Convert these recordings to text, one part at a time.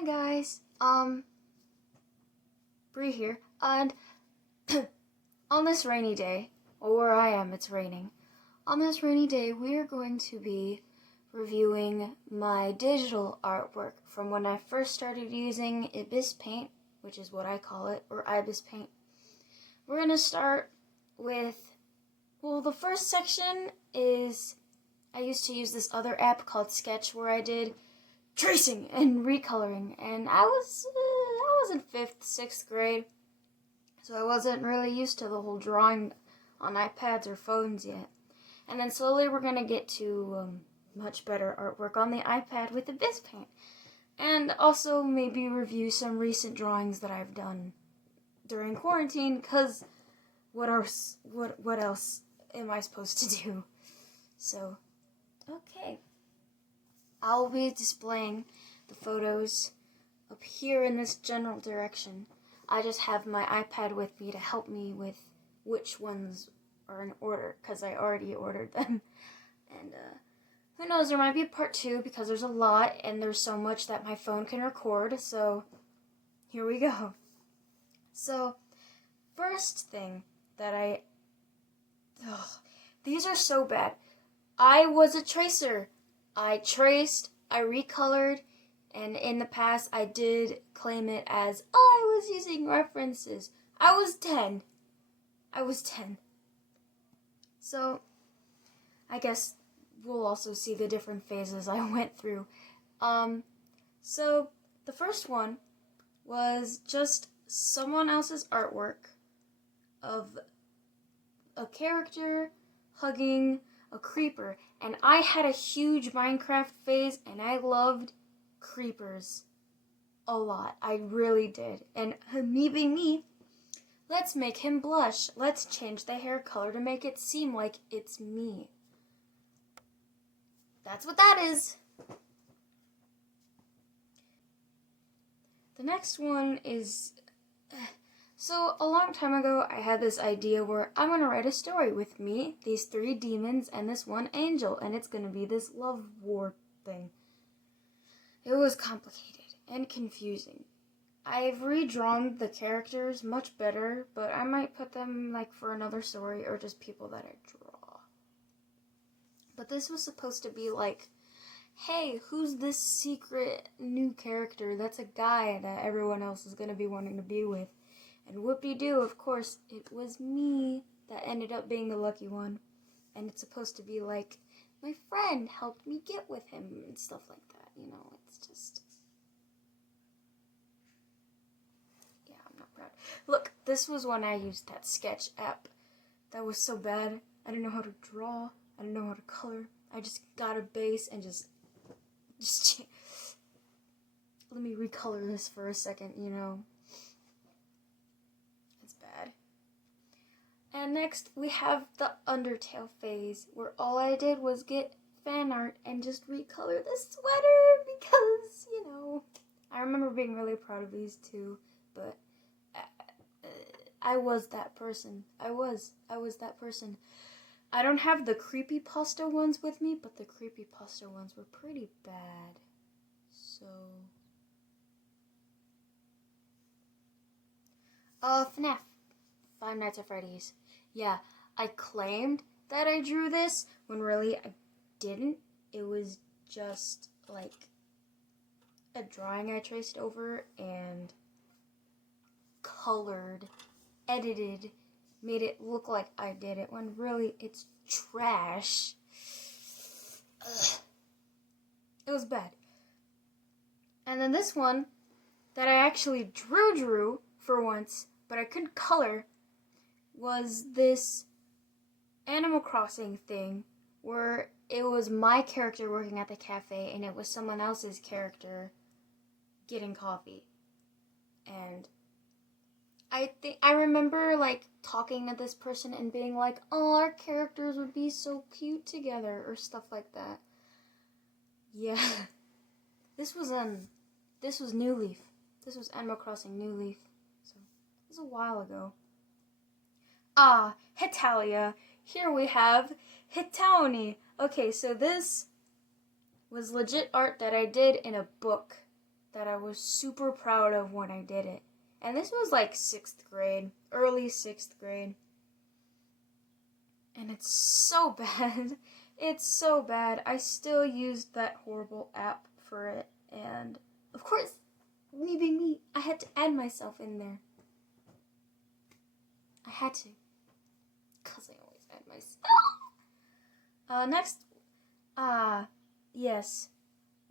Hi guys, Bree here, and on this rainy day, or where I am it's raining, on this rainy day we are going to be reviewing my digital artwork from when I first started using Ibis Paint, which is what I call it, or Ibis Paint. We're going to start with, the first section is, I used to use this other app called Sketch where I did tracing and recoloring, and I was in 5th, 6th grade, so I wasn't really used to the whole drawing on iPads or phones yet. And then slowly we're going to get to much better artwork on the iPad with Abyss Paint, and also maybe review some recent drawings that I've done during quarantine, because what else am I supposed to do? So, okay. I'll be displaying the photos up here in this general direction. I just have my iPad with me to help me with which ones are in order, because I already ordered them. And who knows, there might be a part 2 because there's a lot and there's so much that my phone can record, so here we go. So, first thing that these are so bad. I was a tracer. I traced, I recolored, and in the past I did claim it as, I was using references. I was 10. So, I guess we'll also see the different phases I went through. So, the first one was just someone else's artwork of a character hugging a creeper, and I had a huge Minecraft phase, and I loved creepers a lot. I really did. And me being me, let's make him blush. Let's change the hair color to make it seem like it's me. That's what that is. The next one is... So, a long time ago, I had this idea where I'm going to write a story with me, these 3 demons, and this one angel, and it's going to be this love war thing. It was complicated and confusing. I've redrawn the characters much better, but I might put them, for another story, or just people that I draw. But this was supposed to be hey, who's this secret new character that's a guy that everyone else is going to be wanting to be with? And whoop-de-doo, of course, it was me that ended up being the lucky one. And it's supposed to be my friend helped me get with him and stuff like that, it's just... Yeah, I'm not proud. Look, this was when I used that Sketch app. That was so bad. I didn't know how to draw. I didn't know how to color. I just got a base and just... Let me recolor this for a second, And next, we have the Undertale phase, where all I did was get fan art and just recolor the sweater, because, I remember being really proud of these two, but I was that person. I was that person. I don't have the creepypasta ones with me, but the creepypasta ones were pretty bad, so... FNAF. Five Nights at Freddy's. Yeah, I claimed that I drew this when really I didn't. It was just a drawing I traced over and colored, edited, made it look like I did it when really it's trash. Ugh. It was bad. And then this one that I actually drew for once, but I couldn't color, was this Animal Crossing thing where it was my character working at the cafe and it was someone else's character getting coffee. And I remember talking to this person and being oh, our characters would be so cute together or stuff like that. Yeah. This was New Leaf. This was Animal Crossing New Leaf. So it was a while ago. Ah, Hetalia. Here we have Hitaoni. Okay, so this was legit art that I did in a book. that I was super proud of when I did it. And this was like 6th grade, early 6th grade. And it's so bad. It's so bad. I still used that horrible app for it. And of course, me being me, I had to add myself in there. I had to. Because I always add myself. Next. Yes.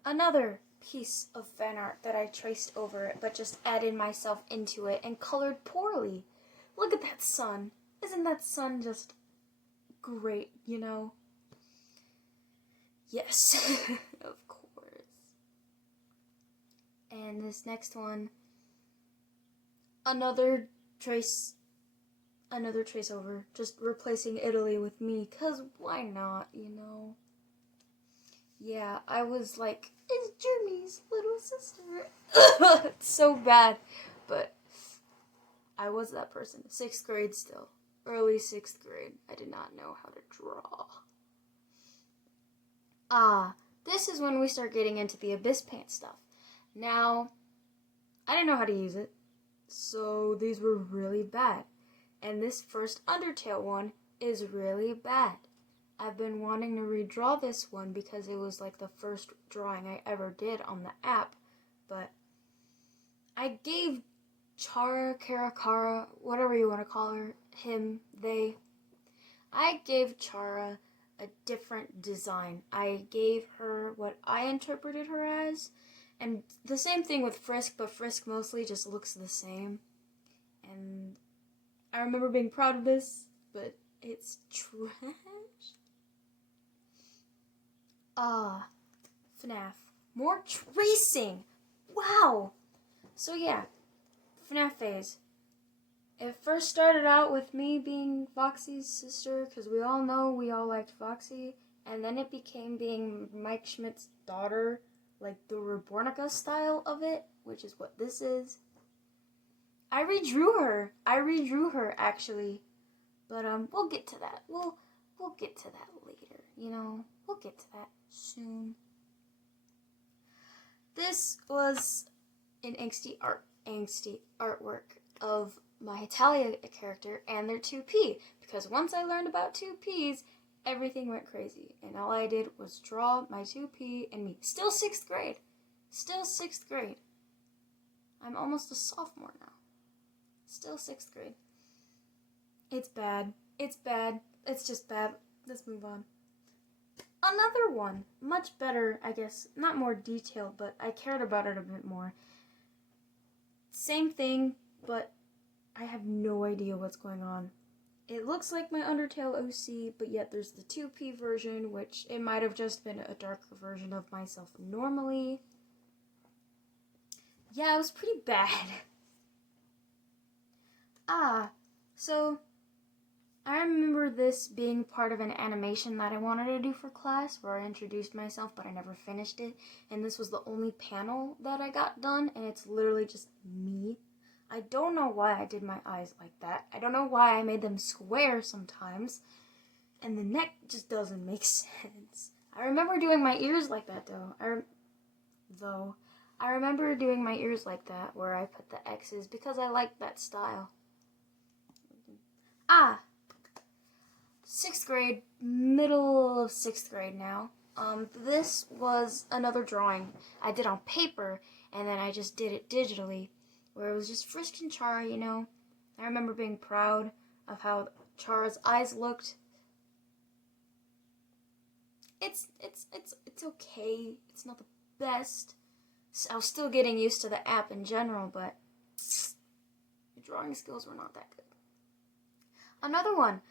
Another piece of fan art that I traced over it, but just added myself into it and colored poorly. Look at that sun. Isn't that sun just great, you know? Yes, of course. And this next one, another trace over, just replacing Italy with me, 'cause why not, you know? Yeah, I was like, it's Jeremy's little sister. It's so bad, but I was that person. 6th grade still. Early 6th grade. I did not know how to draw. This is when we start getting into the Abyss Paint stuff. Now, I didn't know how to use it, so these were really bad. And this first Undertale one is really bad. I've been wanting to redraw this one because it was like the first drawing I ever did on the app, but I gave Kara, whatever you want to call her, him, they, I gave Chara a different design. I gave her what I interpreted her as, and the same thing with Frisk, but Frisk mostly just looks the same. And I remember being proud of this, but it's trash. FNAF. More tracing! Wow! So yeah, FNAF phase. It first started out with me being Foxy's sister, because we all know we all liked Foxy, and then it became being Mike Schmidt's daughter, like the Rebornica style of it, which is what this is. I redrew her actually, but we'll get to that. We'll get to that later, you know. We'll get to that soon. This was an angsty artwork of my Italia character and their 2P, because once I learned about 2Ps, everything went crazy, and all I did was draw my 2P and me. Still 6th grade. Still 6th grade. I'm almost a sophomore now. Still 6th grade. It's bad. It's bad. It's just bad. Let's move on. Another one. Much better, I guess. Not more detailed, but I cared about it a bit more. Same thing, but I have no idea what's going on. It looks like my Undertale OC, but yet there's the 2P version, which it might have just been a darker version of myself normally. Yeah, it was pretty bad. So I remember this being part of an animation that I wanted to do for class, where I introduced myself, but I never finished it. And this was the only panel that I got done, and it's literally just me. I don't know why I did my eyes like that. I don't know why I made them square sometimes. And the neck just doesn't make sense. I remember doing my ears like that, though. I remember doing my ears like that, where I put the X's, because I liked that style. 6th grade, middle of 6th grade now. This was another drawing I did on paper, and then I just did it digitally, where it was just Frisk and Chara, you know. I remember being proud of how Chara's eyes looked. It's okay. It's not the best. I was still getting used to the app in general, but the drawing skills were not that good. Another one,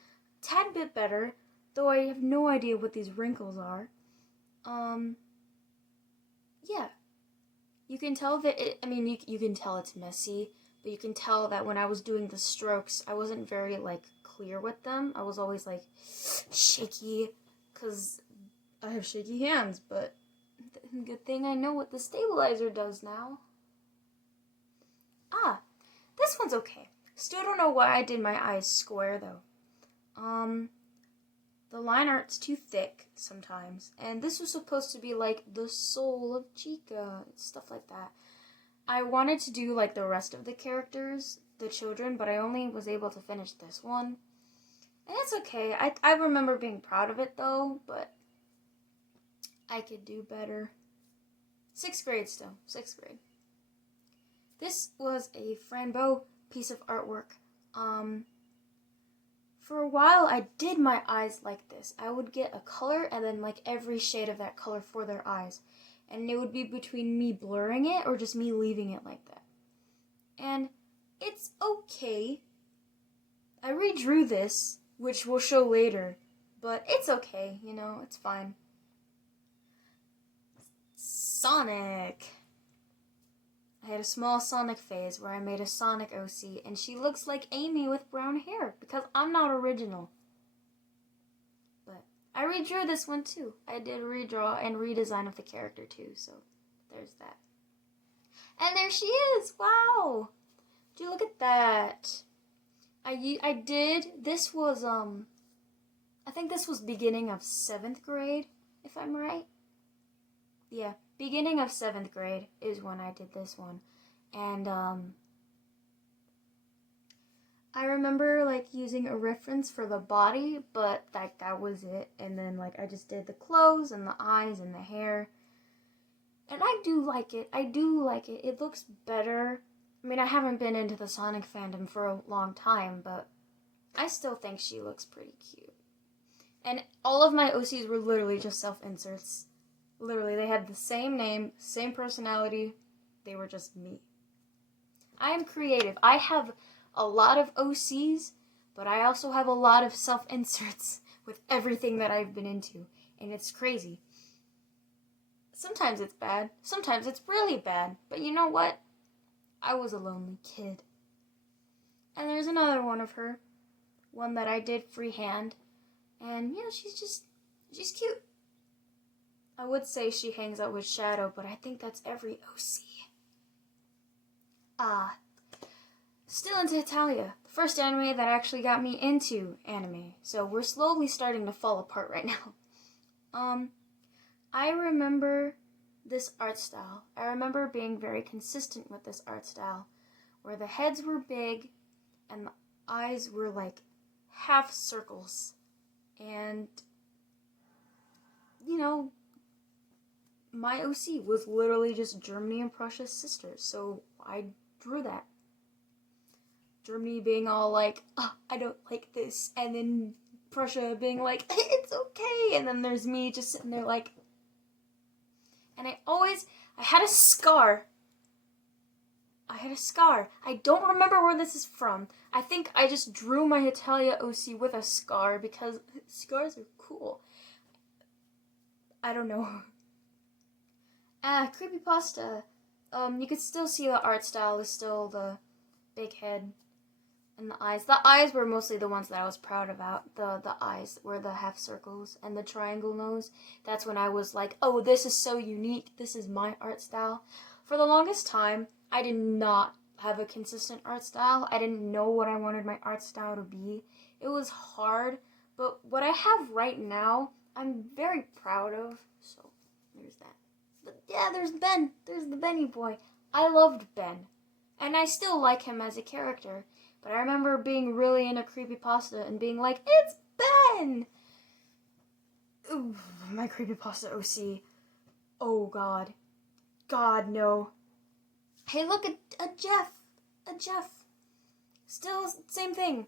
tad bit better, though I have no idea what these wrinkles are. Yeah. You can tell that you can tell it's messy, but you can tell that when I was doing the strokes, I wasn't very, clear with them. I was always, shaky, because I have shaky hands, but good thing I know what the stabilizer does now. This one's okay. Still don't know why I did my eyes square, though. The line art's too thick sometimes, and this was supposed to be like the soul of Chica, stuff like that. I wanted to do like the rest of the characters, the children, but I only was able to finish this one. And it's okay. I remember being proud of it though, but I could do better. 6th grade still. 6th grade. This was a Fran Bow piece of artwork. For a while, I did my eyes like this. I would get a color and then like every shade of that color for their eyes. And it would be between me blurring it or just me leaving it like that. And it's okay. I redrew this, which we'll show later, but it's okay, you know, it's fine. Sonic. I had a small Sonic phase where I made a Sonic OC, and she looks like Amy with brown hair, because I'm not original. But I redrew this one too. I did redraw and redesign of the character too, so there's that. And there she is! Wow! Do you look at that? I did, this was, I think this was beginning of 7th grade, if I'm right. Yeah, beginning of 7th grade is when I did this one. And, I remember, like, using a reference for the body, but, like, that was it. And then, like, I just did the clothes and the eyes and the hair. And I do like it. I do like it. It looks better. I mean, I haven't been into the Sonic fandom for a long time, but I still think she looks pretty cute. And all of my OCs were literally just self-inserts. Literally, they had the same name, same personality. They were just me. I am creative. I have a lot of OCs, but I also have a lot of self-inserts with everything that I've been into. And it's crazy. Sometimes it's bad. Sometimes it's really bad. But you know what? I was a lonely kid. And there's another one of her. One that I did freehand. And, yeah, she's cute. I would say she hangs out with Shadow, but I think that's every OC. Still into Italia. The first anime that actually got me into anime. So we're slowly starting to fall apart right now. I remember this art style. I remember being very consistent with this art style, where the heads were big and the eyes were like half circles. And, you know, my OC was literally just Germany and Prussia's sisters, so I drew that. Germany being all like, oh, I don't like this, and then Prussia being like, it's okay, and then there's me just sitting there like, and I had a scar. I don't remember where this is from. I think I just drew my Italia OC with a scar because scars are cool. I don't know. Creepypasta. You could still see the art style is still the big head and the eyes. The eyes were mostly the ones that I was proud about. The eyes were the half circles and the triangle nose. That's when I was like, oh, this is so unique. This is my art style. For the longest time, I did not have a consistent art style. I didn't know what I wanted my art style to be. It was hard, but what I have right now, I'm very proud of. So, there's that. But yeah, there's Ben. There's the Benny boy. I loved Ben. And I still like him as a character. But I remember being really into creepypasta and being like, it's Ben! Ooh, my creepypasta OC. Oh, God. God, no. Hey, look, a Jeff. A Jeff. Still, same thing.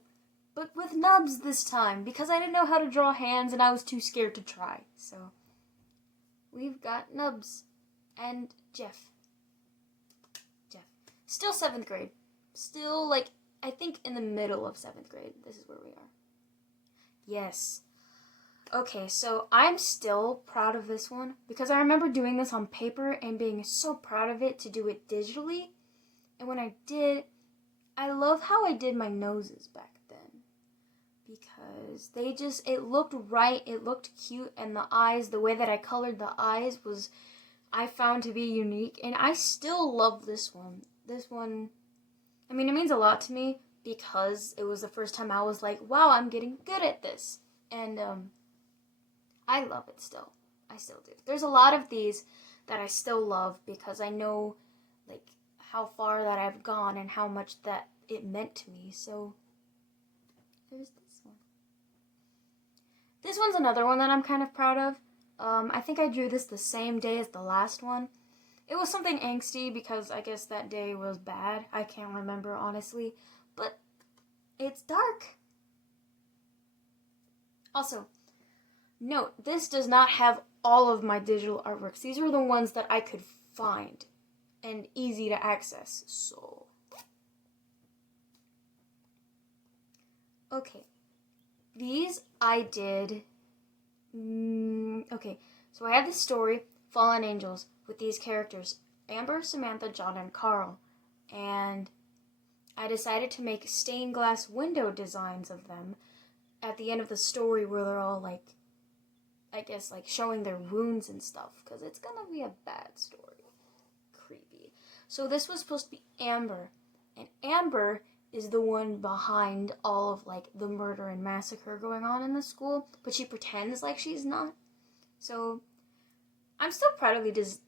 But with nubs this time. Because I didn't know how to draw hands and I was too scared to try. So, we've got nubs. And Jeff. Still 7th grade. Still, like, I think in the middle of 7th grade. This is where we are. Yes. Okay, so I'm still proud of this one because I remember doing this on paper and being so proud of it to do it digitally. And when I did, I love how I did my noses back then because it looked right, it looked cute, and the eyes, the way that I colored the eyes was, I found to be unique, and I still love this one. This one, I mean, it means a lot to me because it was the first time I was like, wow, I'm getting good at this. And, I love it still. I still do. There's a lot of these that I still love because I know, like, how far that I've gone and how much that it meant to me. So there's this one. This one's another one that I'm kind of proud of. I think I drew this the same day as the last one. It was something angsty because I guess that day was bad. I can't remember honestly, but it's dark. Also, note, this does not have all of my digital artworks. These are the ones that I could find and easy to access. So, okay. These I did. Okay, so I have this story, Fallen Angels, with these characters, Amber, Samantha, John, and Carl. And I decided to make stained glass window designs of them at the end of the story where they're all like, I guess, like showing their wounds and stuff, because it's gonna be a bad story. Creepy. So this was supposed to be Amber, and Amber is the one behind all of like the murder and massacre going on in the school, but she pretends like she's not. So I'm still proud of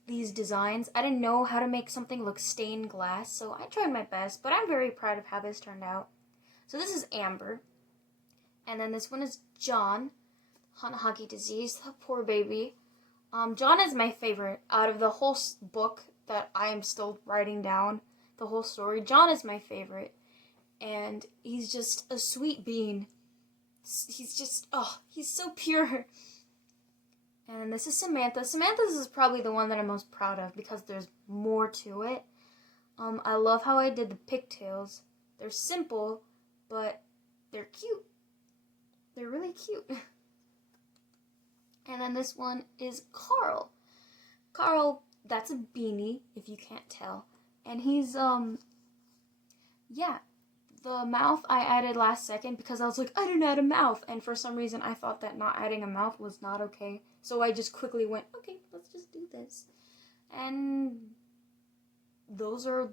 these designs. I didn't know how to make something look stained glass, so I tried my best, but I'm very proud of how this turned out. So this is Amber, and then this one is John, Hanahaki disease, the poor baby. John is my favorite out of the whole book that I am still writing down, the whole story. John is my favorite. And he's just a sweet being. He's just, he's so pure. And this is Samantha. Samantha's is probably the one that I'm most proud of because there's more to it. I love how I did the pigtails. They're simple, but they're cute. They're really cute. And then this one is Carl. Carl, that's a beanie, if you can't tell. And he's, yeah. The mouth I added last second because I was like, I didn't add a mouth. And for some reason, I thought that not adding a mouth was not okay. So I just quickly went, okay, let's just do this. And those are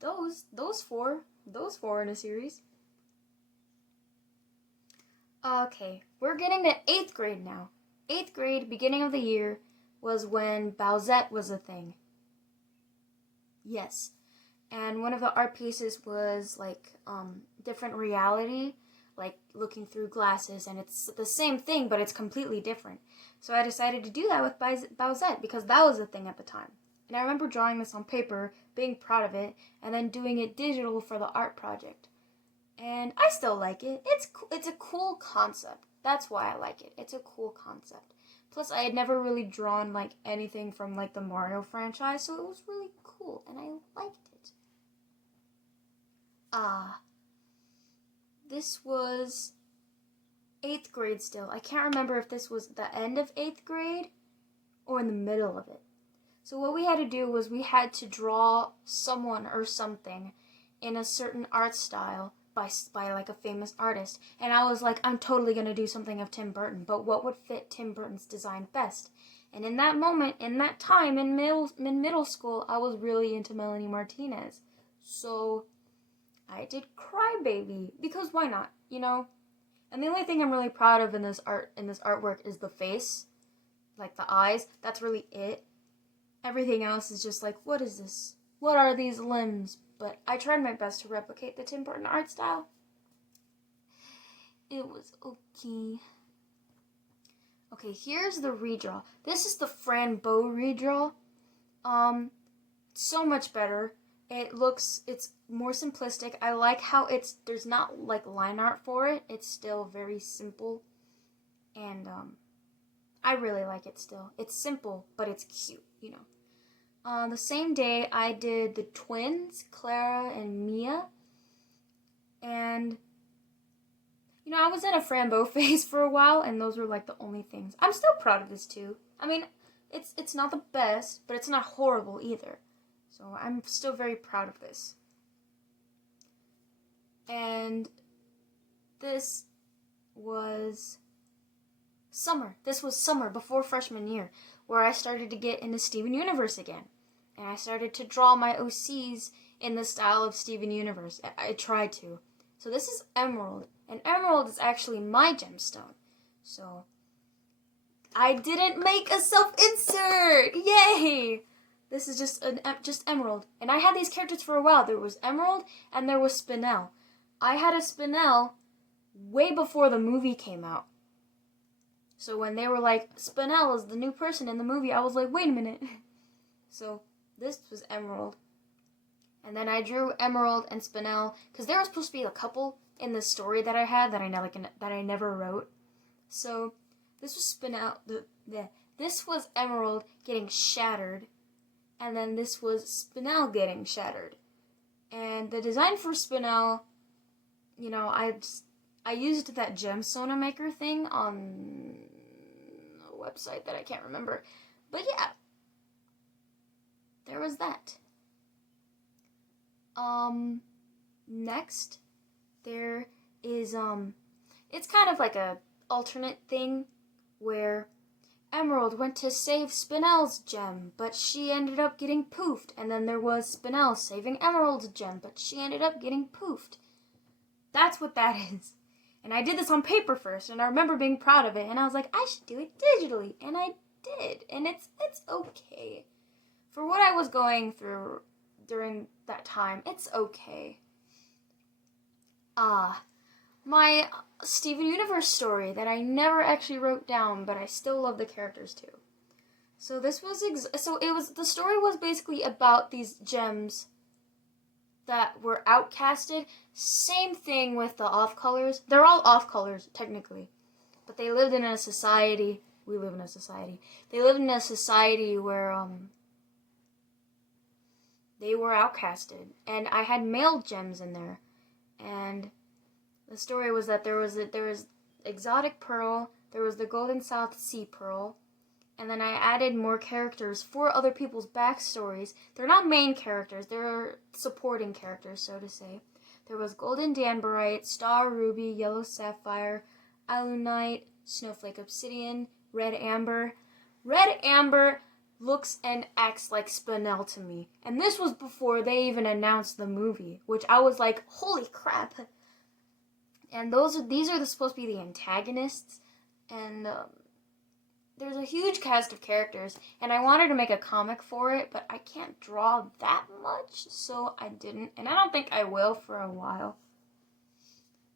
those four in a series. Okay, we're getting to 8th grade now. 8th grade, beginning of the year, was when Bowsette was a thing. Yes. And one of the art pieces was like different reality, like looking through glasses, and it's the same thing, but it's completely different. So I decided to do that with Bowsette because that was a thing at the time. And I remember drawing this on paper, being proud of it, and then doing it digital for the art project. And I still like it. It's a cool concept. That's why I like it. It's a cool concept. Plus, I had never really drawn like anything from like the Mario franchise, so it was really cool, and I liked it. This was 8th grade still. I can't remember if this was the end of 8th grade or in the middle of it. So what we had to do was we had to draw someone or something in a certain art style by like a famous artist. And I was like, I'm totally going to do something of Tim Burton, but what would fit Tim Burton's design best? And in that moment, in that time, in middle school, I was really into Melanie Martinez. So I did Crybaby, because why not, you know? And the only thing I'm really proud of in this artwork is the face, like the eyes. That's really it. Everything else is just like, what is this? What are these limbs? But I tried my best to replicate the Tim Burton art style. It was okay. Okay, here's the redraw. This is the Fran Bow redraw. So much better. It's more simplistic. I like how there's not like line art for it. It's still very simple. And, I really like it still. It's simple, but it's cute, you know. The same day I did the twins, Clara and Mia. And, you know, I was in a Fran Bow phase for a while, and those were like the only things. I'm still proud of this too. I mean, it's not the best, but it's not horrible either. So I'm still very proud of this. And this was summer. This was summer before freshman year, where I started to get into Steven Universe again. And I started to draw my OCs in the style of Steven Universe. I tried to. So this is Emerald. And Emerald is actually my gemstone. So I didn't make a self-insert! Yay! This is just Emerald. And I had these characters for a while. There was Emerald and there was Spinel. I had a Spinel way before the movie came out. So when they were like, Spinel is the new person in the movie, I was like, wait a minute. So this was Emerald. And then I drew Emerald and Spinel, because there was supposed to be a couple in the story that I had that I never wrote. So this was Spinel. This was Emerald getting shattered, and then this was Spinel getting shattered. And the design for Spinel, I used that gem Sona Maker thing on a website that I can't remember. But yeah, there was that. Next, there is, it's kind of like a alternate thing where Emerald went to save Spinel's gem, but she ended up getting poofed. And then there was Spinel saving Emerald's gem, but she ended up getting poofed. That's what that is. And I did this on paper first, and I remember being proud of it, and I was like, I should do it digitally. And I did, and it's okay. For what I was going through during that time, it's okay. My Steven Universe story that I never actually wrote down, but I still love the characters too. So the story was basically about these gems that were outcasted. Same thing with the off-colors. They're all off-colors, technically. But they lived in a society. We live in a society. They lived in a society where, they were outcasted. And I had male gems in there. And the story was that there was Exotic Pearl, there was the Golden South Sea Pearl, and then I added more characters for other people's backstories. They're not main characters, they're supporting characters, so to say. There was Golden Danbarite, Star Ruby, Yellow Sapphire, Alunite, Snowflake Obsidian, Red Amber. Red Amber looks and acts like Spinel to me. And this was before they even announced the movie, which I was like, holy crap. And these are supposed to be the antagonists. And there's a huge cast of characters. And I wanted to make a comic for it, but I can't draw that much, so I didn't. And I don't think I will for a while.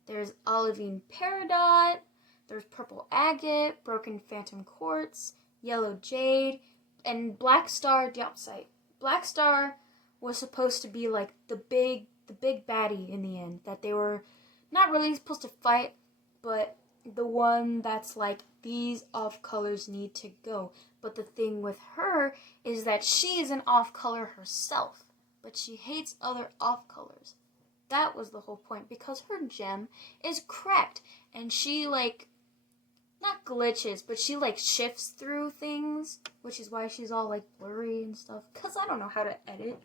There's Olivine Peridot. There's Purple Agate, Broken Phantom Quartz, Yellow Jade, and Black Star Diopsite. Black Star was supposed to be like the big baddie in the end, that they were not really supposed to fight, but the one that's like, these off-colors need to go. But the thing with her is that she is an off-color herself, but she hates other off-colors. That was the whole point, because her gem is cracked, and she not glitches, but she shifts through things, which is why she's all blurry and stuff, because I don't know how to edit.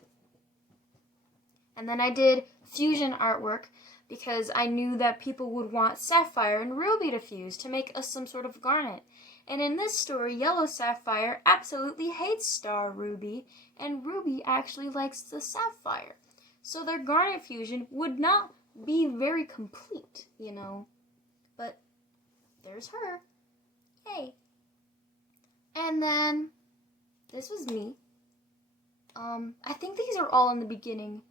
And then I did fusion artwork, because I knew that people would want Sapphire and Ruby to fuse to make us some sort of garnet. And in this story, Yellow Sapphire absolutely hates Star Ruby, and Ruby actually likes the Sapphire. So their garnet fusion would not be very complete, But there's her. Yay. And then this was me. I think these are all in the beginning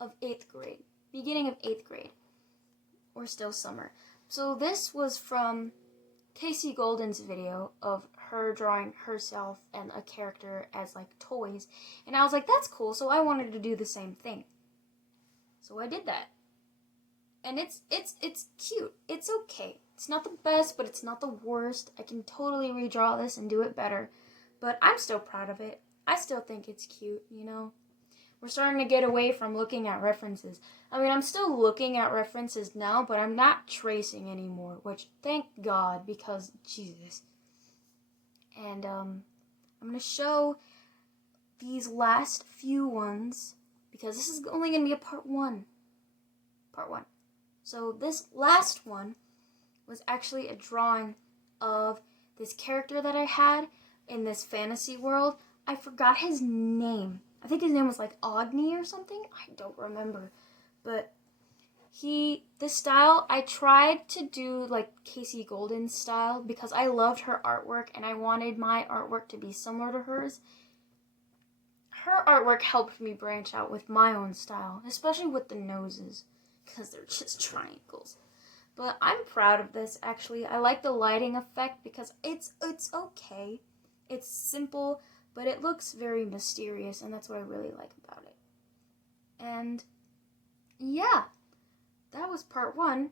of 8th grade. Beginning of 8th grade. Or still summer. So this was from Casey Golden's video of her drawing herself and a character as toys. And I was like, that's cool, so I wanted to do the same thing. So I did that. And it's cute. It's okay. It's not the best, but it's not the worst. I can totally redraw this and do it better. But I'm still proud of it. I still think it's cute, We're starting to get away from looking at references. I mean, I'm still looking at references now, but I'm not tracing anymore, which, thank God, because, Jesus. And, I'm going to show these last few ones, because this is only going to be a part one. Part one. So, this last one was actually a drawing of this character that I had in this fantasy world. I forgot his name. I think his name was Agni or something. I don't remember. But this style, I tried to do Casey Golden's style because I loved her artwork and I wanted my artwork to be similar to hers. her artwork helped me branch out with my own style, especially with the noses, because they're just triangles. But I'm proud of this, actually. I like the lighting effect because it's okay. It's simple, but it looks very mysterious, and that's what I really like about it. And yeah, that was part 1.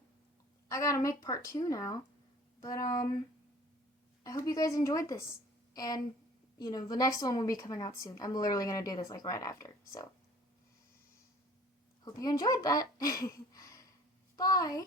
I gotta make part 2 now. But I hope you guys enjoyed this. And the next one will be coming out soon. I'm literally gonna do this like right after. So hope you enjoyed that. Bye.